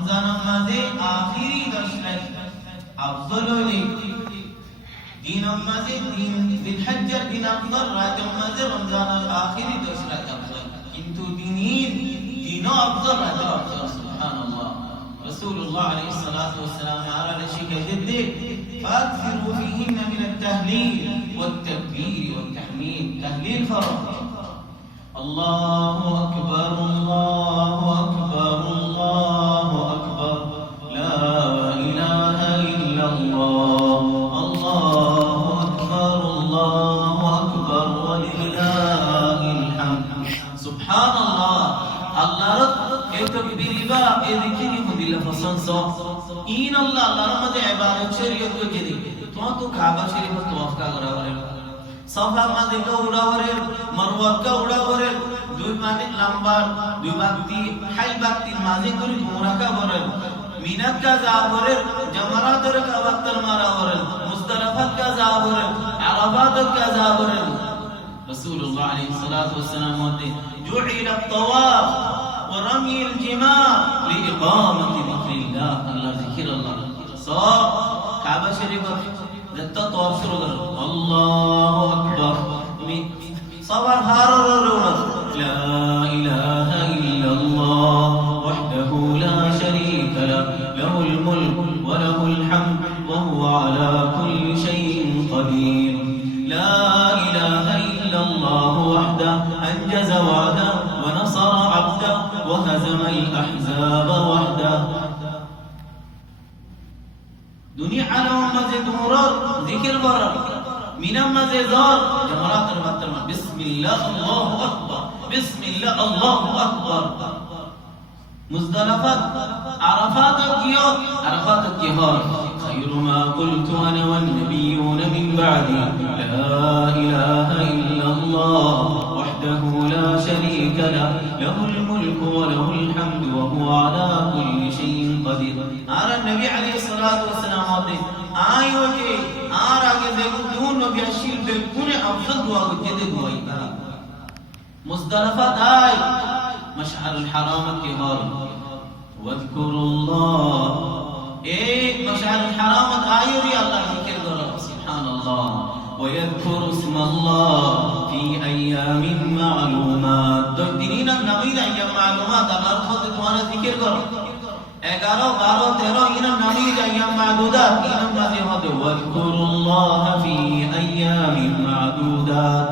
রমজানের মাঝে আখিরি 10 রাত আফদল হইলে দিনের মাঝে দিন জিলহজ্জার দিন আফদল, রাতের মাঝে রমজানের আখিরি 10 রাত আফদল, কিন্তু দিন আফদল রাতে আফদল। সুবহানাল্লাহ। রাসূলুল্লাহ আলাইহিস সালাতু ওয়াস সালাম আমাদের শিখিয়ে দিতে ফাকসিরু ফীহিন্না মিন আত-তাহলিল ওয়াত-তাকবীর ওয়াত-তাহমীদ। তাহলিল ফরজ। আল্লাহু আকবার আল্লাহু আকবার আল্লাহু আকবার লা ইলাহা ইল্লাল্লাহ আল্লাহু আকবার আল্লাহু আকবার ওয়া লিল্লাহিল হামদ। সুবহানাল্লাহ। আল্লাহর এই তাকবীর বা এই জিকির মদিলা পছন্দ ইন আল্লাহর মধ্যে ইবাদত শরীয়ত কে দে তো কাবা শরীফ তওয়াফ করা করে, সাফা মাঝে কা উড়া করে, মারওয়া কা উড়া করে, দুই মানে লম্বার দুই বাক্তি হাই বাক্তি মাঝে করে উমরা কা করে, মিনাত কা যা করে, জামারাতের কা ওয়াক্তর মারা করে, মুজদালিফাত কা যা করে, আরাফাত কা যা করে। রাসূলুল্লাহ আলাইহিস সালাতু ওয়াস সালাম মতে জুইলা তাওয়াফ ওয়া রামিল জিমার লিইকামাতি যিকরিল্লাহ। আল্লাহ জিকির আল্লাহ সব কাবা শরীফ যত তাওয়াফ শুরু করো আল্লাহু আকবার সবার হারার রওনা লা ইলাহা ইল্লাল্লাহ ওয়াহদাহু লা শারীকা লাহু লাহুল মুলকু ওয়া লাহুল হামদু ওয়া হুয়া আলা কুল্লি শাইইন কাদির। লা ইলাহা ইল্লাল্লাহ ওয়াহদাহু আনজাযা ওয়া'দাহু ওয়া নাসারা 'abদাহু ওয়া হাযামাল আহজাবা ওয়াহদাহু। দুনিয়া আলাম মাঝে দুমরাত জিকির করা, মিনাম মাঝে জর জামারাতের বাত্তর বিসমিল্লাহ আল্লাহু আকবার বিসমিল্লাহ আল্লাহু আকবার। মুজদালিফাত আরাফাত কিও আরাফাত কি হয় খায়রু মা কুলতু আনা ওয়ান নাবিয়ুনা মিন বা'দি লা ইলাহা ইল্লাল্লাহ ওয়াহদাহু লা শারীকা লাহু লাহুল মুলকু ওয়া লাহুল হামদু ওয়া হুয়া আলা কুল্লি শাইইন কাদির। আর নবী আলাইহিস সালাতু ওয়াস সালাম বলে আয়ো যে আর আগে যে কোন নবী আসিল বে কোনে আফজল দোয়া করতে দে দোয়াই করা মুজদালিফাত আয় মশআরুল হারাম কে হয় ওয়াজকুরুল্লাহ এক মশআরুল হারাম আয়ো রে আল্লাহ জিকির করো সুবহানাল্লাহ ويذكر اسم الله في ايام معلومات। দিন আর নামই আইয়াম মালুমাত আল্লাহর খোদে তোমার জিকির করো 11 12 13 ইনাম নামই আইয়াম মাদুদাত ইনাম মাঝে হবে ওয়াজকুরুল্লাহ ফি আইয়ামিন মাদুদাত।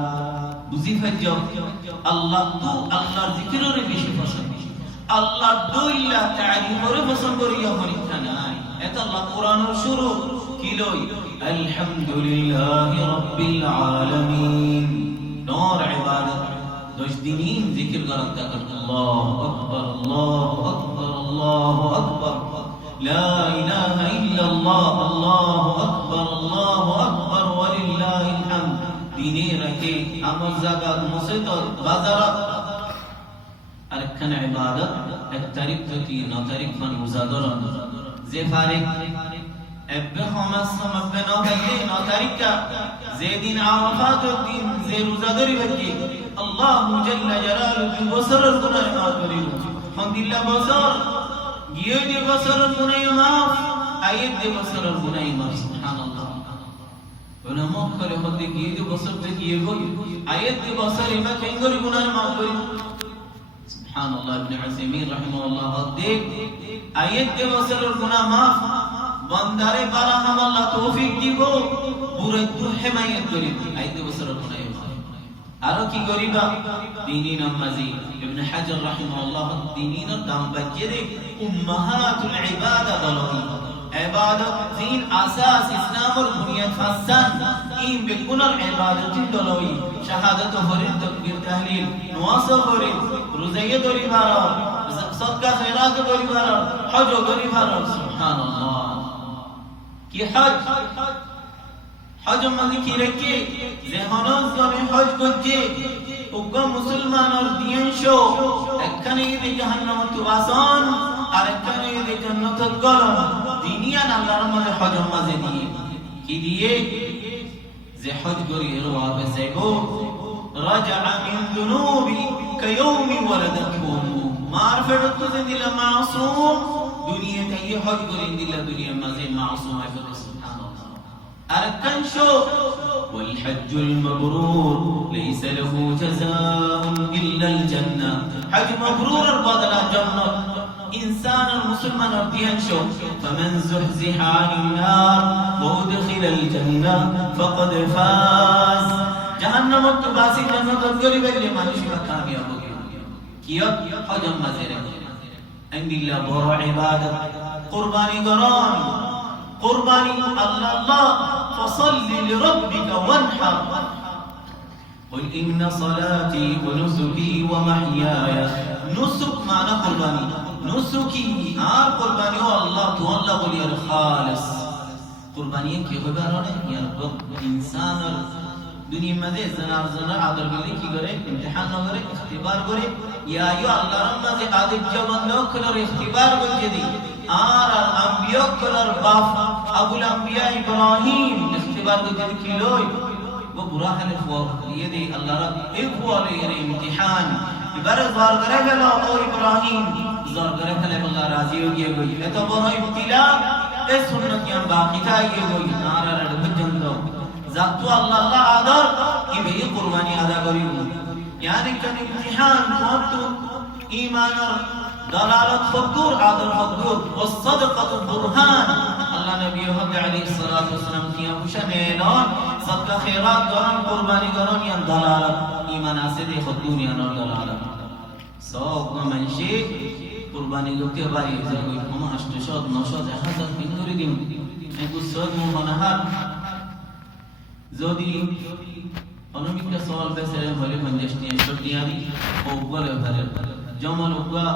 বুঝি ফাজ্জো আল্লাহ তো আল্লাহর জিকিরের বেশি পছন্দ, আল্লাহ দুইলা তারিফের পছন্দ করিয়া পরীক্ষা নাই। এত আল্লাহ কোরআনের শুরু কি লই আলহামদুলিল্লাহি রাব্বিল আলামিন। নর ইবাদত 10 দিন জিকির করতে থাকেন আল্লাহু আকবার আল্লাহু আকবার আল্লাহু আকবার লা ইলাহা ইল্লাল্লাহ আল্লাহু আকবার আল্লাহু আকবার ওয়া লিল্লাহিল হামদ। দিনে রাতে আমল যাকাত মুসিত বাজারাত আরখান ইবাদত 1 তারিখ থেকে 9 তারিখ মান মুজাদরা যে ফারিক ebbe khamas samabbe no bagi no tarika zedin arafat din ze ruzadari bagi Allah jalla jalaluhu basar al-gunah ma kariru alhamdulillah basar giye de basar al-gunah maaf ayat de basar al-gunah maaf subhanallah ulama kare hode giye de basar de giye goi ayat de basar ma kengori gunah maaf kari subhanallah ibn Usaymin rahimahullah dekh ayat de basar al-gunah maaf বন্দারে বারাহাম আল্লাহ তৌফিক দিব পুরো হিমায়ত করি আইতে বছর কোনায় আরো কি করিবা দিনী নামাজি ইবনে হাজার রাহিমাহুল্লাহ দিনীর দাম বাজে উম্মাহাতুল ইবাদা দলহি ইবাদত দিন আসাস ইসলামের বুনিয়াদ ফাসান ইন বিকুনাল ইবাদতিন দলহি শাহাদাত হরিন তাকবীর তাহলিল নওয়াজ করি রোজায়ে দরি ভাড়া সাদকা খায়রাত করি ভাড়া হজ করি ভাড়া সুবহানাল্লাহ। কি হজ হজ মানে কি রেখে যে হনজ জমে হজ করছে ওগো মুসলমানের দিনশ একখানে যে জাহান্নাম তো আসান আর একখানে যে জান্নাত গলন দুনিয়া আল্লাহর মাঝে হজ মাঝে দিয়ে কি দিয়ে যে হজ করি এর ওয়াবে সেগো রাজা মিন দুনুবি কায়াউমি ওয়ালাদাতহু মারফাত দিল মাসুম দুনিয়াতে এই হজ করে দিলা দুনিয়ার মাঝে মাসুম হয় বলে সুবহানাল্লাহ আর কানশো ওয়াল হজ্জুল মাবরুর লাইসা লাহু জাযাউন ইল্লা আল জান্নাহ হজ মাবরুরের বদলা জান্নাত ইনসান আর মুসলমান আর দিয়ানশো ফামান যুহজিহা আনিন নার ওয়া উদখিলা আল জান্নাহ ফাকাদ ফাজ জাহান্নামত তো বাসি জান্নাত গরি বলে মানুষ কামিয়াব হবে কিয়া হজ মাঝে আইন্দিল্লাহ বড় ইবাদত কুরবানি করুন কুরবানি আল্লাহ ফসল্লি লিরাব্বিকা ওয়ানহার قل إن صلاتي ونسكي ومحياي نسك معنى قرباني نسكي قرباني والله تولى ولي الخالص قرباني كي خبرنا يا رب إنسان দুনিয়া মাঝে জানার আদর করলে কি করে ইমতিহান না করে ইখতিবার করে ইয়া আইয়ু আল্লাহর মাঝে আদিব জবান লক্ষর ইখতিবার করে দি আর আম্বিয়া করার বাপ আবুল আম্বিয়া ইব্রাহিম ইখতিবার করে কি লই वो बुरा है वो ये दे अल्लाह रब एक वाले ये इम्तिहान इबारे ज़ार करे गला ओ इब्राहिम ज़ार करे खले अल्लाह राजी हो गया कोई ये तो बड़ा इब्तिला ए सुन्नत या बाकी था ये कोई नारा रड जंदो जातो अल्लाह आदर कि भी कुर्बानी अदा करियो यानी कन इम्तिहान तो ईमान और दलालत खदूर आदर खदूर और सदक़त बुरहान अल्लाह नबी मोहम्मद अलैहि सल्लल्लाहु अलैहि वसल्लम की खुशान ऐलान सदका खैरात करन कुर्बानी करन या दलालत ईमान আছে দে খদूर या दलालत सब मनशे कुर्बानी করতে পারি যে কই 800 900 1000 বিন্দুরি দিন একু সদ মোহনাহার যদি অনমিকা সওয়াল বেসরে হলে মঞ্জেশ নিয়ে শটিয়াবি ও বলে ভারে জমাল উগা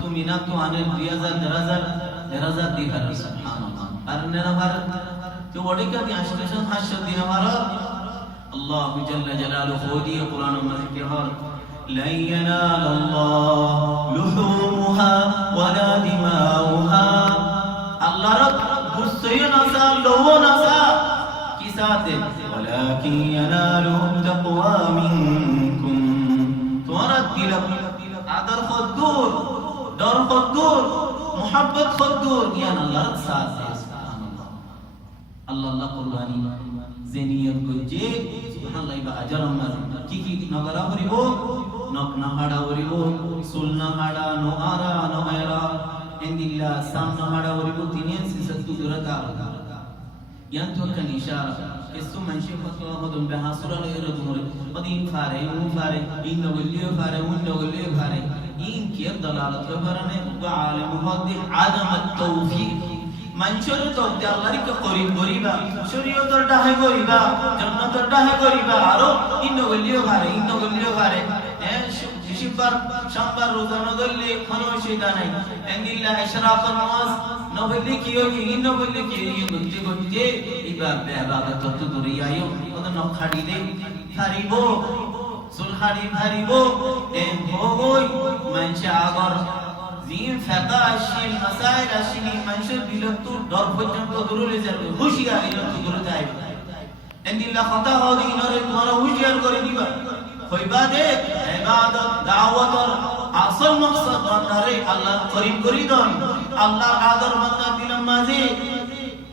তুমি না তো আনে 2000 দিহার সুবহানাল্লাহ আর নেনা ভারত তো ওডিকা দি আশকেশন হাসদ দিন ভারত আল্লাহ জাল্লা জালালুহু খোদি কুরআন মাজিদ কে হর লা ইয়ানালাল্লাহ লুহুমুহা ওয়ালা দিমাউহা আল্লাহ রব গুসয়ে নাসা লোও নাসা কি সাথে ওয়ালাকিন ইয়ানালুহু তাকওয়া মিনকুম তোমার দিল आदर खदूर डर खदूर मोहब्बत खदूर ज्ञान अल्लाह के साथ है सुभान अल्लाह अल्लाह कुर्बानी जेनियत गुजे सुभान अल्लाह बा अजर अमर की नगरा हरिबो नक नहाड़ा हरिबो सुलना हाड़ा नो आरा नो हैरा इंदिल्ला साम नहाड़ा हरिबो तिनियन सिसतु दुरता यांतो का इशारा इसु मंशे फतवा मदन बहासुरा ले रदुमरे मदीन फारे इन नगलियो फारे उन नगलियो फारे इन की दलालत खबरने आलम मुहद्दिस आदम التوفيق मंशर तो अल्लाह के करीब गरीबा शरीयतर डाहे गरीबा जन्नतर डाहे गरीबा आरो इन नगलियो फारे शिबर शंबर रोजा नगले खनो शेदा नहीं एंगिल्ला इशराक नमाज नबली कियो कि इन नबली कियो गुत्ते इबादत तो दुरियायो ओद नखाड़ी दे फारिबो सुलहाड़ी फारिबो एम होगोय मनशा आगर জিন ফাকা আশিল মাসাইল আশিনি মানুষের বিলত্তু ডর পর্যন্ত দূরে লে যাবে হুশিয়ার বিলত্তু দূরে যায় এন্দিল্লা কথা হদি ইনরে তোমারা হুশিয়ার করে দিবা কইবা দে ইবাদত দাওয়াতর আসল মকসদ বান্দারে আল্লাহ করিম করি দন আল্লাহ আদর বান্দা দিলাম মাঝে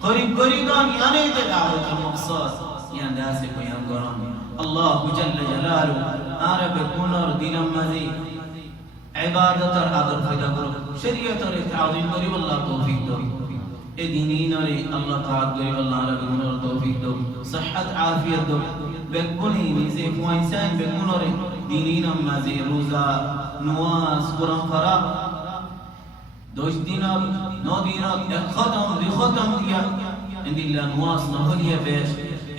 করিম করি দন ইয়ানে তে দাওয়াতর মকসদ ইয়ান দাসে বয়ান করন আল্লাহ জাল্লা জালালু আরবে কোনর দিলাম মাঝে ইবাদতের আদর পয়দা করো শরীয়তের তাজিম করি আল্লাহ তৌফিক দাও এই দিনিনরে আল্লাহ তাআলা করি আল্লাহ রাব্বুর তৌফিক দাও صحت আফিয়ত দাও বেগুনি নিজে পয়সান বেগুনরে দিনিন মাঝে রোজা নামাজ কোরআন পড়া 10 দিন 9 দিন এক খতম দিয়া ইনদিল্লাহ নামাজ নহলিয়া বেশ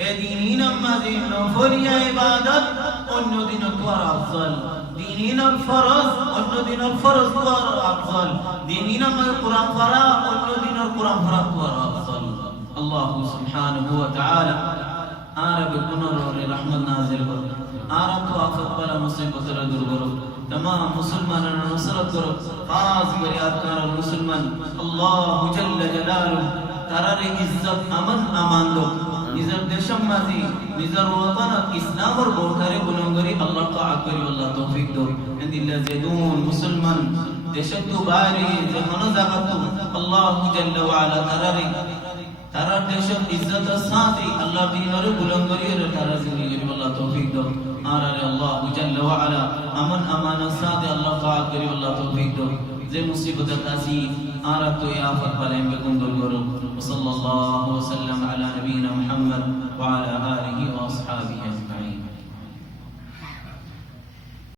এই দিনিন মাঝে নহলিয়া ইবাদত অন্য দিন করা আফضل دينين الفرض أن دين الفرض هو أفضل دينين القرآن فرا أن دين القرآن فرا هو أفضل الله سبحانه وتعالى عرب كنور رحمة نازل عرب تو أفضل مسلم بطر درغر تمام مسلمان نصرت درغ خاص بريات كار المسلمان الله جل جلاله ترى عزت أمان دو निजर देशम माजी निजर वतन इस्लाम और बोठारे गुनगरी अल्लाह ताआला करी अल्लाह तौफीक दो इंदिल्ला जेदून मुसलमान देशत तो बारी जमन जागत আল্লাহু জাল্লা ওয়া আলা তারার দেশের ইজ্জতের সাথে আল্লাহ দিনের বুলন্দরির তারার জিন্দগি আল্লাহ তৌফিক দাও আর আল্লাহু জাল্লা ওয়া আলা আমন আমানত সাথে আল্লাহ পাক করি আল্লাহ তৌফিক দাও যে মুসিবত কাসি আর তো আফত পালেন বেকুম দূর করো সাল্লাল্লাহু ওয়া সাল্লাম আলা নবিয়িনা মুহাম্মদ ওয়া আলা আলিহি